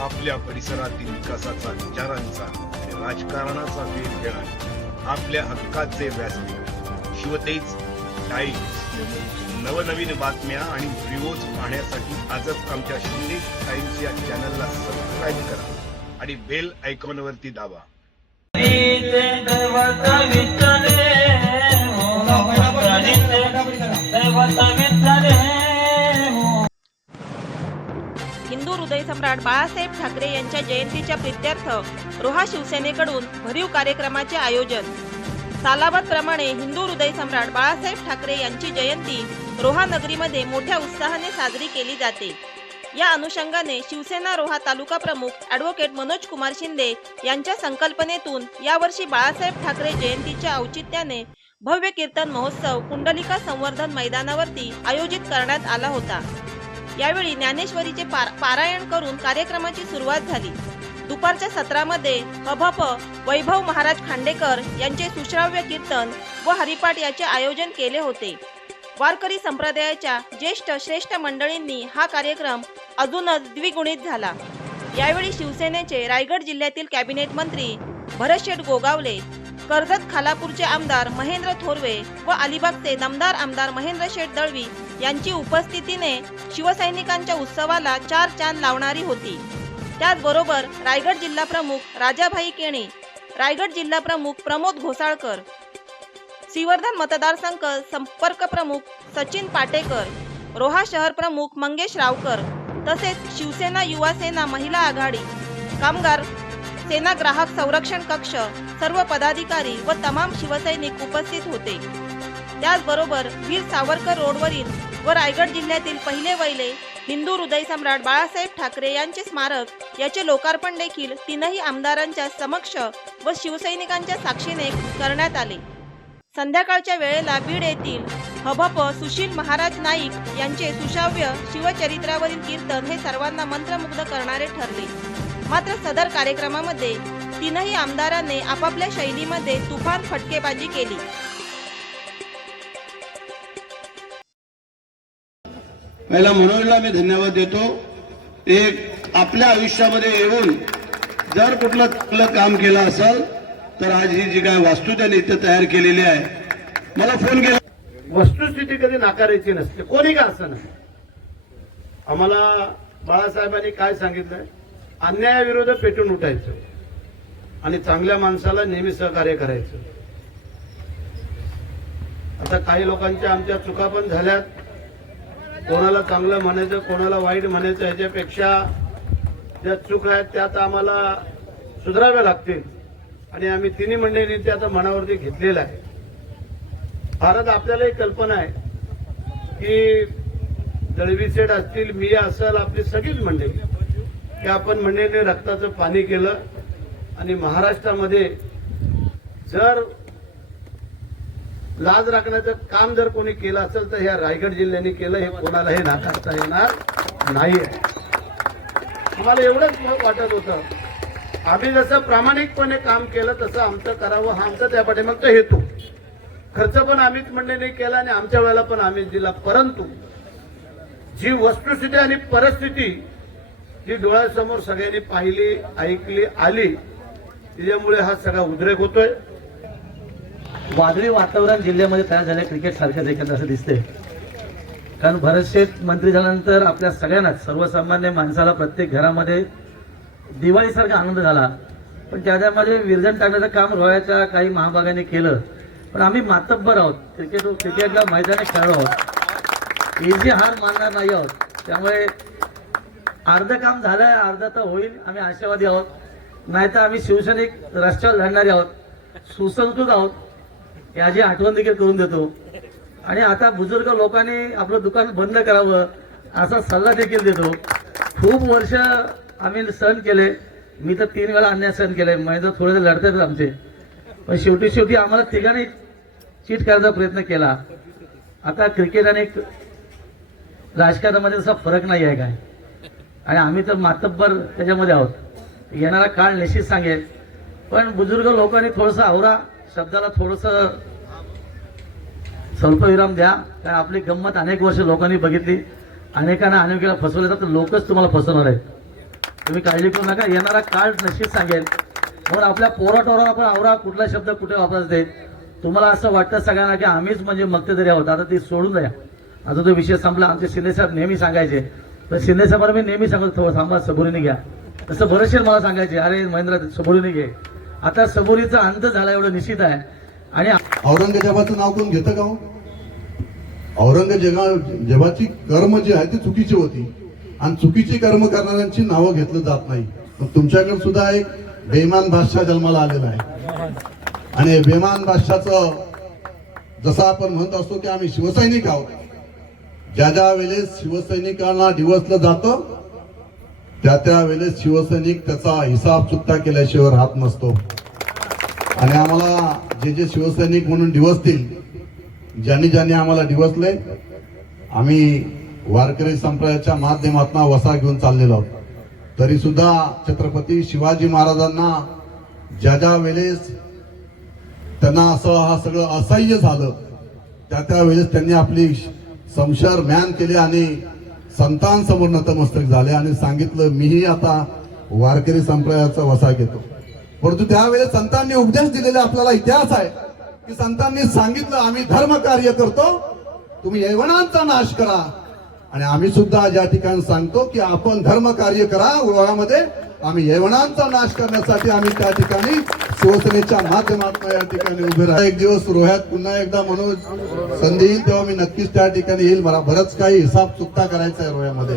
आपल्या परिसरातील विकासाचा विचारांचा राजकारणाचा वेध घेणार आपल्या हक्काचे व्यासपीठ शिवतेज टाइम्स नवनवीन बातम्या आणि व्हिडिओज पाहण्यासाठी आजच आमच्या शिंदे टाइम्स या चॅनलला सबस्क्राईब करा आणि बेल आयकॉनवरती दाबा देवता विठ्ठले सम्राट बाळासाहेब ठाकरे यांच्या जयंतीच्या प्रित्यर्थ रोहा शिवसेनेकडून भरीव कार्यक्रमाचे आयोजन. सालाबाद प्रमाणे हिंदू हृदय सम्राट बाळासाहेब ठाकरे यांची जयंती रोहा नगरीमध्ये मोठ्या उत्साहाने साजरी केली जाते. या अनुषंगाने शिवसेना रोहा तालुका प्रमुख ॲडव्होकेट मनोज कुमार शिंदे यांच्या संकल्पनेतून यावर्षी बाळासाहेब ठाकरे जयंतीच्या औचित्याने भव्य कीर्तन महोत्सव कुंडलिका संवर्धन मैदानावरती आयोजित करण्यात आला होता. यावेळी ज्ञानेश्वरीचे पार- पारायण करून कार्यक्रमाची सुरुवात झाली. दुपारच्या सत्रामध्ये अभप वैभव महाराज खांडेकर यांचे सुश्राव्य कीर्तन व हरिपाठ याचे आयोजन केले होते. वारकरी संप्रदायाच्या ज्येष्ठ श्रेष्ठ मंडळींनी हा कार्यक्रम अजूनच द्विगुणित झाला. यावेळी शिवसेनेचे रायगड जिल्ह्यातील कॅबिनेट मंत्री भरतशेठ गोगावले कर्जत खालापूरचे आमदार महेंद्र थोरवे व अलिबागचे दमदार आमदार महेंद्र शेठ दळवी यांची उपस्थितीने शिवसैनिकांच्या उत्सवाला चार चांद लावणारी होती. त्याचबरोबर रायगड जिल्हा प्रमुख राजाभाई केणे रायगड जिल्हा प्रमुख प्रमोद घोसाळकर श्रीवर्धन मतदारसंघ संपर्क प्रमुख सचिन पाटेकर रोहा शहर प्रमुख मंगेश रावकर तसेच शिवसेना युवा सेना महिला आघाडी कामगार सेना ग्राहक संरक्षण कक्ष सर्व पदाधिकारी व तमाम शिवसैनिक उपस्थित होते. त्याचबरोबर वीर सावरकर रोडवरील व रायगड जिल्ह्यातील पहिले वैले हिंदू हृदय सम्राट बाळासाहेब ठाकरे यांचे स्मारक याचे लोकार्पण देखील तीनही आमदारांच्या समक्ष व शिवसैनिकांच्या साक्षीने करण्यात आले. संध्याकाळच्या वेळेला बीड येथील हभप सुशील महाराज नाईक यांचे सुशाव्य शिवचरित्रावरील कीर्तन हे सर्वांना मंत्रमुग्ध करणारे ठरले. मात्र सदर कार्यक्रमामध्ये तीनही आमदारांनी आपापल्या शैलीमध्ये तुफान फटकेबाजी केली. पहिला मनोजला मी धन्यवाद देतो. एक आपल्या आयुष्यामध्ये येऊन जर कुठलं चांगलं काम केलं असेल तर आज ही जी काय वास्तू त्यांनी इथं तयार केलेली आहे मला फोन केला. वस्तुस्थिती कधी नाकारायची नसते. कोणी का असं नाही? आम्हाला बाळासाहेबांनी काय सांगितलंय? अन्यायाविरोधात पेटून उठायचं. आणि चांगल्या माणसाला नेहमी सहकार्य करायचं. आता काही लोकांच्या आमच्या चुका पण झाल्यात. कोणाला चांगलं म्हणायचं कोणाला वाईट म्हणायचं ह्याच्यापेक्षा ज्या चूक आहेत त्यात आम्हाला सुधाराव्या लागतील. आणि आम्ही तिन्ही मंडळींनी ते आता मनावरती घेतलेलं आहे. भारत आपल्याला एक कल्पना आहे की दळवी सेठ असतील मी असेल आपली सगळीच मंडळी. की आपण मंडळीने रक्ताचं पाणी केलं आणि महाराष्ट्रामध्ये जर लाज राखण्याचं काम जर कोणी केलं असेल तर ह्या रायगड जिल्ह्याने केलं हे कोणालाही नाकारता येणार नाही आम्हाला एवढंच वाटत होतं. आम्ही जसं प्रामाणिकपणे काम केलं तसं आमचं करावं हा आमचा त्या पाठीमागचा हेतू. खर्च पण आम्हीच मंडळीने केला आणि आमच्या वेळेला पण आम्हीच दिला. परंतु जी वस्तुस्थिती आणि परिस्थिती जी डोळ्यासमोर सगळ्यांनी पाहिली ऐकली आली त्याच्यामुळे हा सगळा उद्रेक होतोय. वादळी वातावरण जिल्ह्यामध्ये तयार झाले क्रिकेट सारखं देखील असं दिसतंय. कारण भरतशेठ मंत्री झाल्यानंतर आपल्या सगळ्यांनाच सर्वसामान्य माणसाला प्रत्येक घरामध्ये दिवाळीसारखा आनंद झाला. पण त्याच्यामध्ये विरजन टाकण्याचं काम रोयाच्या काही महाभागाने केलं. पण आम्ही मातब्बर आहोत. क्रिकेट क्रिकेटला मैदानी खेळलो आहोत. इझी हार मानणार नाही आहोत. त्यामुळे अर्ध काम झालंय अर्ध तर होईल. आम्ही आशावादी आहोत. नाहीतर आम्ही शिवसैनिक रस्त्यावर लढणारे आहोत. सुसंस्कृत आहोत. याची आठवण देखील करून देतो. आणि आता बुजुर्ग लोकांनी आपलं दुकान बंद करावं असा सल्ला देखील देतो. खूप वर्ष आम्ही सहन केले. मी तर तीन वेळा अन्याय सहन केले. म्हणजे थोडे लढतात आमचे. पण शेवटी शेवटी आम्हाला तिघांनी चीट करायचा प्रयत्न केला. आता क्रिकेट आणि राजकारणामध्ये तसा फरक नाही आहे काय? आणि आम्ही तर मातब्बर त्याच्यामध्ये आहोत. येणारा काळ निश्चित सांगेल. पण बुजुर्ग लोकांनी थोडंसं आवरा शब्दाला थोडंसं स्वल्पविराम द्या. कारण आपली गंमत अनेक वर्ष लोकांनी बघितली. अनेकांना अनेकाला फसवले तर लोकच तुम्हाला फसवणार आहेत. तुम्ही काळजी करू नका. येणारा काळ नशीब सांगेल. म्हणून आपल्या पोराटोरावर आपण आवरा कुठला शब्द कुठे वापरायचे तुम्हाला असं वाटतं सगळ्यांना की आम्हीच म्हणजे मक्तेदरी आहोत. आता ती सोडून द्या. आता तो विषय संपला. आमचे शिंदे साहेब नेहमी सांगायचे तर शिंदे साहेबांना मी नेहमी सांगत होतो थांबा सबुरीने घ्या. तसं बरेचसे मला सांगायचे अरे महेंद्र सबुरीने घे. आता सबुरीचा अंत झाला एवढं निश्चित आहे. आणि औरंगजेबाचं नाव कोण घेतं का हो? जेबाची कर्म जी आहे ती चुकीची होती. आणि चुकीची कर्म करणाऱ्यांची नावं घेतलं जात नाही. पण तुमच्याकडे सुद्धा एक बेमान बादशाह जन्माला आलेला आहे. आणि बेमान बादशाहचं जसं आपण म्हणत असतो की आम्ही शिवसैनिक आहोत. ज्या ज्या वेळेस शिवसैनिकांना डिवसलं जातं त्या त्या वेळेस शिवसैनिक त्याचा हिसाब चुकता केल्याशिवाय राहत नसतो. आणि आम्हाला जे जे शिवसैनिक म्हणून डिवसतील ज्यांनी ज्यांनी आम्हाला दिवसले आम्ही वारकरी संप्रदायाच्या माध्यमातून वसा घेऊन चाललेलो आहोत. तरी सुद्धा छत्रपती शिवाजी महाराजांना ज्या ज्या वेळेस त्यांना असं हा सगळं असह्य झालं त्या त्या वेळेस त्यांनी आपली संशर म्यान केले आणि संतांसमोर नतमस्तक झाले आणि सांगितलं मीही आता वारकरी संप्रदायाचा वसा घेतो. परंतु त्यावेळेस संतांनी उपदेश दिलेला आपल्याला इतिहास आहे की संतांनी सांगितलं आम्ही धर्म कार्य करतो तुम्ही यवनांचा नाश करा. आणि आम्ही सुद्धा या ठिकाणी सांगतो की आपण धर्म कार्य करा विभागामध्ये आम्ही यवनांचा नाश करण्यासाठी आम्ही त्या ठिकाणी शिवसेनेच्या माध्यमातून या ठिकाणी उभे राहा. एक दिवस रोह्यात पुन्हा एकदा मनोज संधी येईल तेव्हा मी नक्कीच त्या ठिकाणी येईल. मला बरंच काही हिसाब चुकता करायचा आहे रोह्यामध्ये.